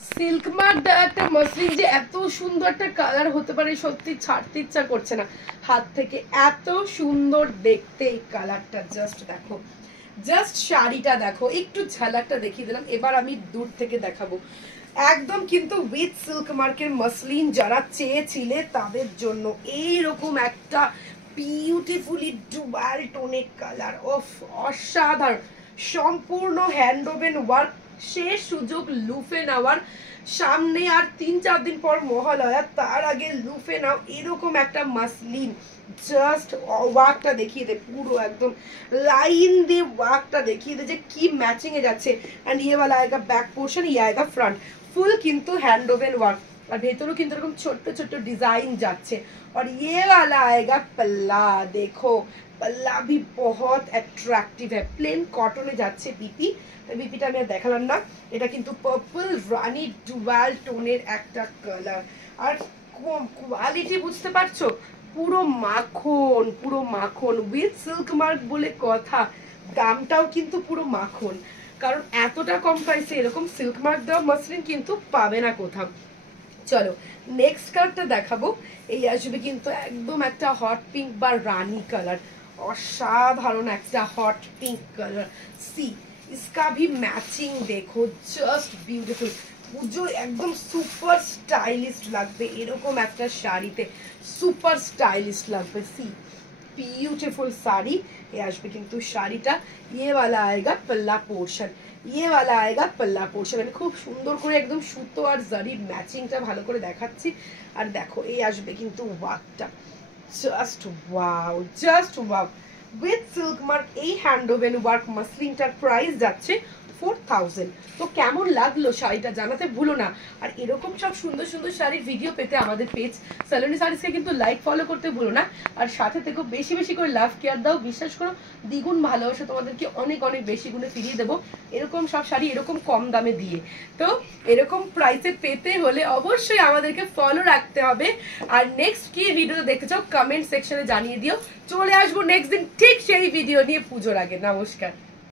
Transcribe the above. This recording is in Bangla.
সিল্ক মার্ক একটা মসলিন যে এত সুন্দর একটা কালার হতে পারে সত্যি ছাড়তে ইচ্ছা করছে না হাত থেকে। এত সুন্দর দেখতে এই কালারটা, জাস্ট দেখো, জাস্ট শাড়িটা দেখো, একটু ঝালাকটা দেখিয়ে দিলাম। এবার আমি দূর থেকে দেখাবো। একদম কিন্তু উইথ সিল্ক মার্কের মসলিন যারা চেয়েছিলে তাদের জন্য এইরকম একটা বিউটিফুলি ডুয়াল টোনের কালার, অফ অসাধারণ, সম্পূর্ণ হ্যান্ড ওভেন ওয়ার্ক। শেষ সুযোগ লুফে নেওয়ার, সামনে আর ৩-৪ দিন পর মহালয়া, তার আগে লুফে নাও এরকম একটা মাসলিন। জাস্ট ওয়ার্কটা দেখিয়ে দে, পুরো একদম লাইন দিয়ে ওয়ার্কটা দেখিয়ে দে যে কি ম্যাচিং এ যাচ্ছে। এন্ড ये वाला आएगा बैक पोर्शन, ये आएगा फ्रंट, ফুল কিন্তু হ্যান্ড ওভেন ওয়ার্ক। আর ভেতরেও কিন্তু এরকম ছোট্ট ছোট্ট ডিজাइन যাচ্ছে। और ये वाला आएगा पल्ला, देखो पल्ला भी बहुत अट्रैक्टिव है, प्लेन कॉटने যাচ্ছে বিপি। বিপিটা আমি আর দেখালাম না। এটা কিন্তু পার্পল রানী ডুয়াল টোনের একটা কালার। আর কোয়ালিটি বুঝতে পারছো, পুরো মাখন, পুরো মাখন উইথ সিল্ক মার্ক বলে কথা। দামটাও কিন্তু পুরো মাখন, কারণ এতটা কম প্রাইসে এরকম সিল্ক মার্ক দেওয়া মসলিন কিন্তু পাবে না কোথাও। চলো নেক্সট কালারটা দেখাবো। এই আসবে কিন্তু একদম একটা হট পিঙ্ক বা রানী কালার, অসাধারণ একটা হট পিঙ্ক কালার। সি इसका भी मैचिंग देखो, জাস্ট বিউটিফুল। পুজো একদম সুপার স্টাইলিস্ট লাগবে এরকম একটা শাড়িতে, সুপার স্টাইলিস্ট লাগবে। সি ब्यूटीफुल साड़ी ये আসবে কিন্তু শাড়িটা। ये वाला आएगा पल्ला पोर्शन, ये वाला आएगा पल्ला पोर्शन। আমি খুব সুন্দর করে একদম সুতো আর জারির ম্যাচিংটা ভালো করে দেখাচ্ছি। আর দেখো এই আসবে কিন্তু ওয়ার্কটা, just wow, just wow with silk mark. এই হ্যান্ড ওভেন ওয়ার্ক মাসলিনটার প্রাইস যাচ্ছে 4000। তো কেমন লাগলো শাড়িটা জানাতে ভুলো না। আর এরকম সব সুন্দর সুন্দর শাড়ির ভিডিও পেতে আমাদের পেজ সালোনি শাড়িজকে কিন্তু লাইক ফলো করতে ভুলো না। আর সাথে থেকো, বেশি বেশি করে লাভ কেয়ার দাও, বিশ্বাস করো দ্বিগুণ ভালোবাসা তোমাদেরকে অনেক অনেক বেশি গুণে ফিরিয়ে দেবো এরকম সব শাড়ি এরকম কম দামে দিয়ে। তো এরকম প্রাইসে পেতে হলে অবশ্যই আমাদেরকে ফলো রাখতে হবে। আর নেক্সট কি ভিডিও দেখতে চাও কমেন্ট সেকশনে জানিয়ে দিও, চলে আসবো নেক্সট দিন ঠিক সেই ভিডিও নিয়ে পুজোর আগে। নমস্কার।